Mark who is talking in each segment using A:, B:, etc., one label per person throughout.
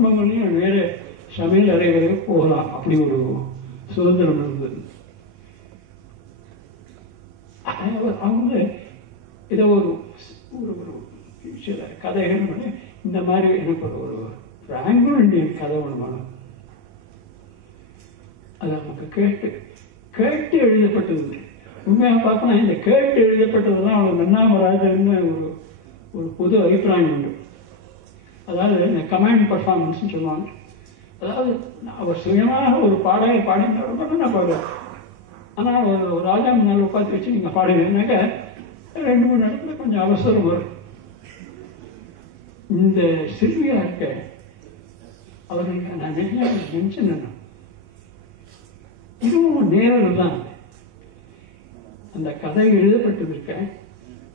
A: குடும்பங்களையும் வேறு சமையல் அறை போகலாம் அப்படி ஒரு சுதந்திரம் இருந்தது அவங்க- ஏதோ ஒரு ஒரு ஒரு சில கதைகள் பண்ணி, இந்த மாதிரி எனக்கு ஒரு ஒரு ஆங்கிலோ இந்தியன் கதை ஒன்று வேணும். அது நமக்கு கேட்டு கேட்டு எழுதப்பட்டது. உண்மையாக பார்த்தோன்னா இந்த கேட்டு எழுதப்பட்டதுதான் அவங்க நன்னாமராஜன்னு ஒரு ஒரு பொது அபிப்பிராயம் உண்டு. அதாவது இந்த கமாண்ட் பர்ஃபார்மன்ஸ்னு சொல்லுவாங்க. அதாவது அவர் சுயமாக ஒரு பாடகை பாடிட்டு ரொம்ப நல்லா பாடுவார் ஆனால் ஒரு ராஜா முன்னால் உட்காந்து வச்சு நீங்கள் பாடுவீங்கன்னாக்க ரெண்டு மூணு இடத்துல கொஞ்சம் அவசரம் வரும். இந்த சில்வியா இருக்க அவர்களுக்கு நான் நிறைய மென்ஷன் இதுவும் நேரம் தான். அந்த கதை எழுதப்பட்டிருக்க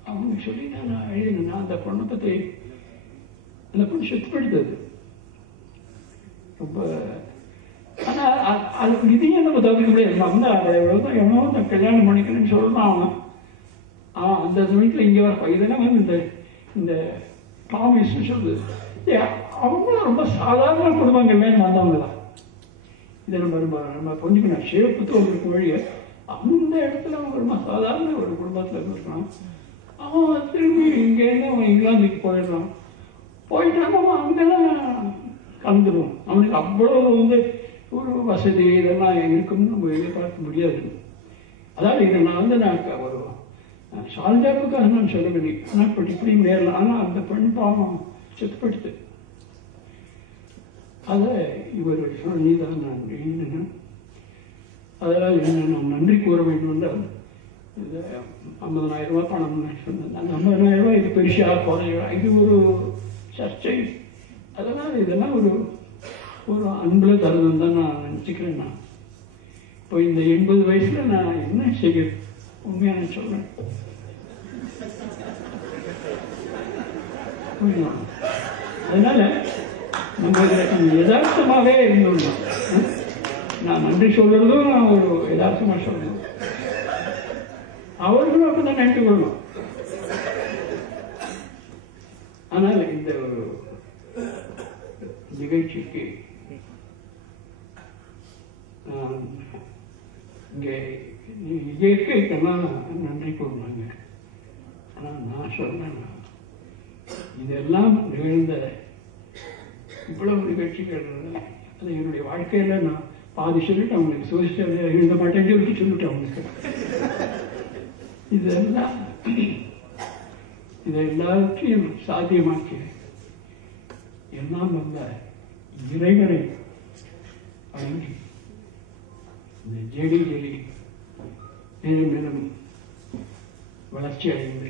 A: அவங்க சொல்லி நான் எழுதினேன். அந்த பொண்ணை பற்றி அந்த பொண்ணு செத்து போயிடுது ரொம்ப ஆனால் அதுக்கு இதையும் நம்ம தவிர்க்க முடியாது? நம்ம அதை எவ்வளோ எவ்வளோ தான் கல்யாணம் பண்ணிக்கணும்னு சொல்லணும் அவன் அவன் அந்த சமயத்தில் இங்கே வர இதெல்லாம் வந்து இந்த இந்த டாமிஸ் சொல்லுது. அவங்களும் ரொம்ப சாதாரண குடும்பங்கள்லேருந்து நடந்தவங்க தான் இதை நம்ம நம்ம நம்ம புரிஞ்சுக்கணும். சிவப்புத்து அவங்களுக்கு வழியை அந்த இடத்துல அவங்க ரொம்ப சாதாரண ஒரு குடும்பத்தில் இருந்திருக்கான். அவன் திரும்பி இங்கேருந்து அவன் இங்கிலாந்துக்கு போயிடுறான். போயிட்டாங்க அவன் அங்கெல்லாம் அவனுக்கு அவ்வளோ வந்து ஒரு வசதி இதெல்லாம் இருக்கும்னு நம்ம எதிர்பார்க்க முடியாது. அதாவது இதை நான் வந்து நான் ஒரு சால்ஜாப்புக்காக நான் சொல்லவில்லை ஆனால் இப்படி இப்படியும் நேரலாம் ஆனால் அந்த பெண் பாவம் செத்துப்படுத்து அதை இவர் சொல்லி தான் நான் எழுதினேன் அதெல்லாம் என்ன நான் நன்றி கூற வேண்டும் என்றால் இந்த ஐம்பதனாயிரம் ரூபாய் பணம் சொன்னேன். அந்த ஐம்பதனாயிரம் ரூபாய் இது பெருசாக குறையா இது ஒரு சர்ச்சை. அதெல்லாம் இதெல்லாம் ஒரு ஒரு அன்புல தருணம் தான் நான் நினச்சிக்கிறேன் நான். இப்போ இந்த எண்பது வயசில் நான் என்ன செய்ய உண்மையான சொல்கிறேன் சொல்றேன் அதனால நம்ம இதில் யதார்த்தமாகவே இருந்துடணும் ம்? நான் நன்றி சொல்கிறதும் நான் ஒரு யதார்த்தமாக சொல்லணும் அவர்களும் அப்படிதான் நினைத்து கொள்ளணும் ஆனால் இந்த ஒரு நிகழ்ச்சிக்கு நான் இங்கே இயற்கைக்கெல்லாம் நன்றி கூறினாங்க ஆனால் நான் சொன்னேன் இதெல்லாம் நிகழ்ந்த இவ்வளவு நிகழ்ச்சிகள் அது என்னுடைய வாழ்க்கையில நான் பாதி சொல்லிட்டு அவங்களுக்கு சோசியல் எழுத மாட்டேன்னு சொல்லிட்டு சொல்லிட்டேன் அவங்களுக்கு. இதெல்லாம் இதை எல்லாத்தையும் சாத்தியமாக்கி எல்லாம் வந்த இறைவனை வணங்கி இந்த ஜெடி ஜெடி மேலும் மேலும் வளர்ச்சி அடைந்து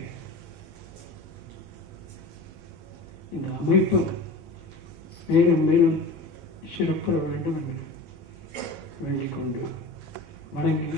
A: இந்த அமைப்பு மேலும் மேலும் சிறப்புற வேண்டும் என்று வேண்டிக் கொண்டு வணங்கி